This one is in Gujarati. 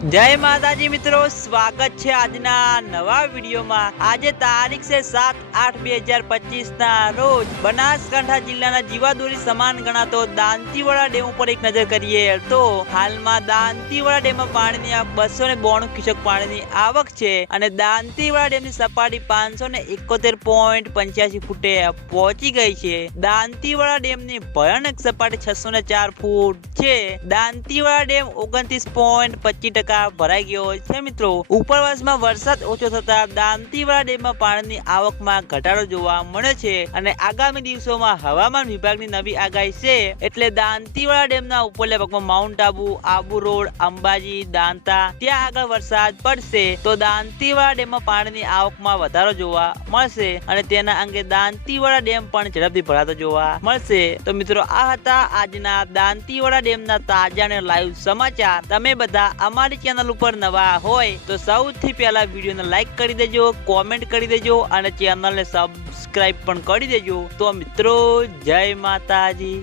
જય માતાજી મિત્રો, સ્વાગત છે આજના નવા વિડીયોમાં. આજે તારીખ છે સાત આઠ બે હજાર પચીસ ના રોજ બનાસકાંઠા જિલ્લાના જીવાદોરી સમાન ગણાતો દાંતીવાડા ડેમ ઉપર એક નજર કરીએ તો હાલમાં દાંતીવાડા ડેમમાં પાણીની બસો ને બોણું ક્યુસેક પાણીની આવક છે અને દાંતીવાડા ડેમની સપાટી પાંચસો ને એકોતેર પોઈન્ટ પંચ્યાસી ફૂટે પહોંચી ગઈ છે. દાંતીવાડા ડેમની ભયાનક સપાટી છસો ને ચાર ફૂટ છે. દાંતીવાડા ડેમ ઓગણત્રીસ પોઈન્ટ પચીસ ટકા ભરાઈ ગયો છે મિત્રો. ઉપરવાસમાં વરસાદ ઓછો થતા દાંતીવાડા ડેમમાં પાણીની આવકમાં ઘટાડો જોવા મળે છે અને આગામી દિવસોમાં હવામાન વિભાગની નવી આગાહી છે એટલે દાંતીવાડા ડેમના ઉપરલા ભાગમાં માઉન્ટ આબુ આબુ રોડ, અંબાજી, દાંતા, ત્યાં આગળ વરસાદ પડશે તો દાંતીવાડા ડેમમાં પાણીની આવકમાં વધારો જોવા મળશે અને તેના અંગે દાંતીવાડા ડેમ પણ ઝડપથી ભરાતો જોવા મળશે. તો મિત્રો, આ હતા આજના દાંતીવાડા ડેમના તાજા અને લાઈવ સમાચાર. તમે બધા અમારી ચેનલ ઉપર નવા હોય તો સૌથી પહેલા વિડીયોને લાઈક કરી દેજો કોમેન્ટ કરી દેજો અને ચેનલને સબસ્ક્રાઇબ પણ કરી દેજો. તો મિત્રો, જય માતાજી.